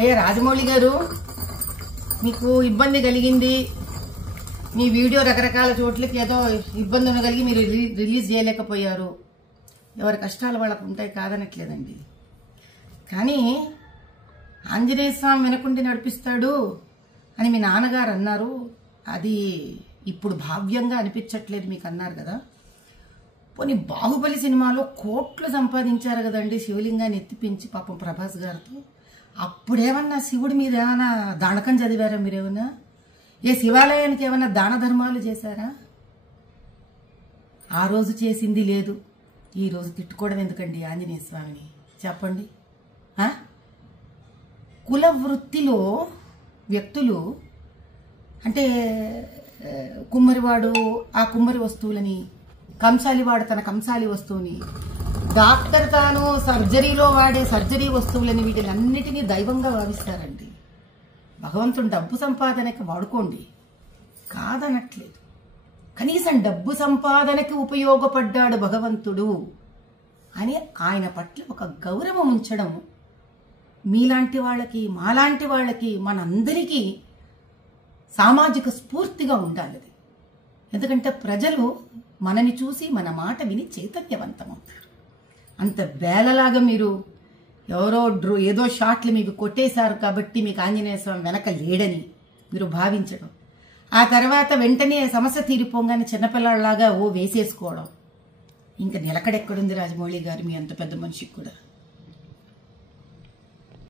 అయ్యా రాజమౌళి గారు, మీకు ఇబ్బంది కలిగింది, మీ వీడియో రకరకాల చోట్లకి ఏదో ఇబ్బంది కలిగి మీరు రిలీజ్ చేయలేకపోయారు. ఎవరి కష్టాలు వాళ్ళకు ఉంటాయి, కాదనట్లేదండి. కానీ ఆంజనేయ స్వామి వెనకుండి నడిపిస్తాడు అని మీ నాన్నగారు అన్నారు. అది ఇప్పుడు భావ్యంగా అనిపించట్లేదు మీకు అన్నారు కదా. పోనీ బాహుబలి సినిమాలో కోట్లు సంపాదించారు కదండి శివలింగాన్ని ఎత్తిపించి పాపం ప్రభాస్ గారితో. అప్పుడేమన్నా శివుడి మీద ఏమైనా దానకం చదివారా మీరేమన్నా? ఏ శివాలయానికి ఏమన్నా దాన ధర్మాలు చేశారా? ఆ రోజు చేసింది లేదు, ఈ రోజు తిట్టుకోవడం ఎందుకండి ఆంజనేయ స్వామిని చెప్పండి. కుల వృత్తిలో వ్యక్తులు అంటే కుమ్మరివాడు ఆ కుమ్మరి వస్తువులని, కంసాలివాడు తన కంసాలి వస్తువుని, డాక్టర్ తాను సర్జరీలో వాడే సర్జరీ వస్తువులని, వీటిలన్నిటినీ దైవంగా భావిస్తారండి. భగవంతుడు డబ్బు సంపాదనకి వాడుకోండి, కాదనట్లేదు. కనీసం డబ్బు సంపాదనకి ఉపయోగపడ్డాడు భగవంతుడు అని ఆయన పట్ల ఒక గౌరవం ఉంచడం మీలాంటి వాళ్ళకి, మాలాంటి వాళ్ళకి, మనందరికీ సామాజిక స్ఫూర్తిగా ఉండాలి. ఎందుకంటే ప్రజలు మనని చూసి మన మాట విని చైతన్యవంతమవుతారు. అంత బేలలాగా మీరు ఎవరో ఏదో షాట్లు మీకు కొట్టేశారు కాబట్టి మీకు ఆంజనేయ స్వామి వెనక లేడని మీరు భావించడం, ఆ తర్వాత వెంటనే సమస్య తీరిపోగానే చిన్నపిల్లలాగా వేసేసుకోవడం, ఇంకా నిలకడెక్కడుంది రాజమౌళి గారు మీ అంత పెద్ద మనిషికి కూడా?